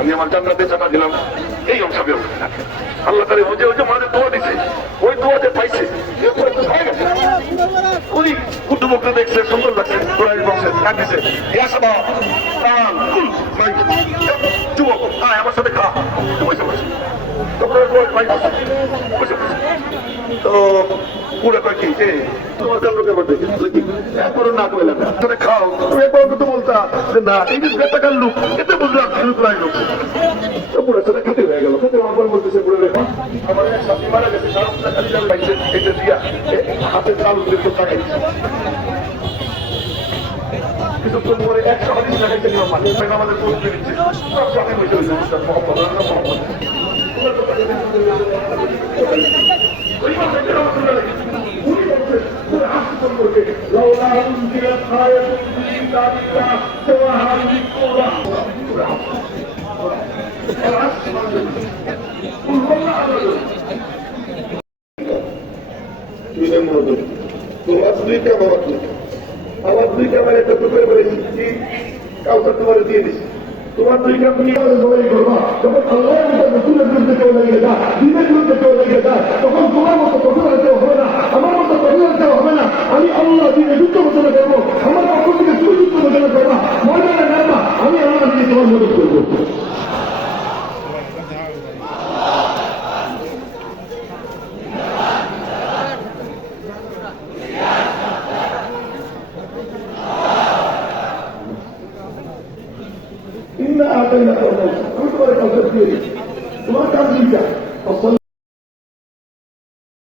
আমি আমার জান্নাতে চাপা দিলাম এই অংশ আল্লাহ তাআলা ওই যে মাঝে দোয়া দিছে ওই দোয়াতে পাইছে উনি কুটুমকে দেখছে সুন্দর লাগছে কোরআন বক্সে কাঁদিছে যুবক আয় আমার সাথে খা তো পুরো কয়েকটি তোমার একবারও না করলাম খাও তুমি একবার তো বলতা যে না এই যে টাকার লোক এতে বুঝলাম লোক পুরো সাথে খেতে হয়ে গেল খেতে আমার বলতেছে পুরো আমার এক সাথী মারা গেছে এটা দিয়া হাতে চাল দিতে টাকাই কিছুক্ষণ পরে 100 হাদিস লাগাইছে আমাদের পৌঁছে দিচ্ছে সব সাথে বসে আমার দুই ক্যামেরা একটা টুকরে করেছি কাউকে তোমার দিয়ে দিচ্ছি তোমার দুই ক্যামেরা যখন আল্লাহর রসুলের বিরুদ্ধে কেউ লেগে যায় দিনের বিরুদ্ধে কেউ লেগে যায় তখন তোমার মতো কঠোর হতে হবে না আমার মতো কঠোর হতে হবে না আমি আল্লাহ দিনে যুদ্ধ ঘোষণা করবো আমার পক্ষ থেকে তুমি যুদ্ধ ঘোষণা করবা ময়দানে নামবা আমি আল্লাহ দিয়ে তোমার মদত করবো إنا أعطيناك الموت. كل ما يقصد فيه. وما كان فيك.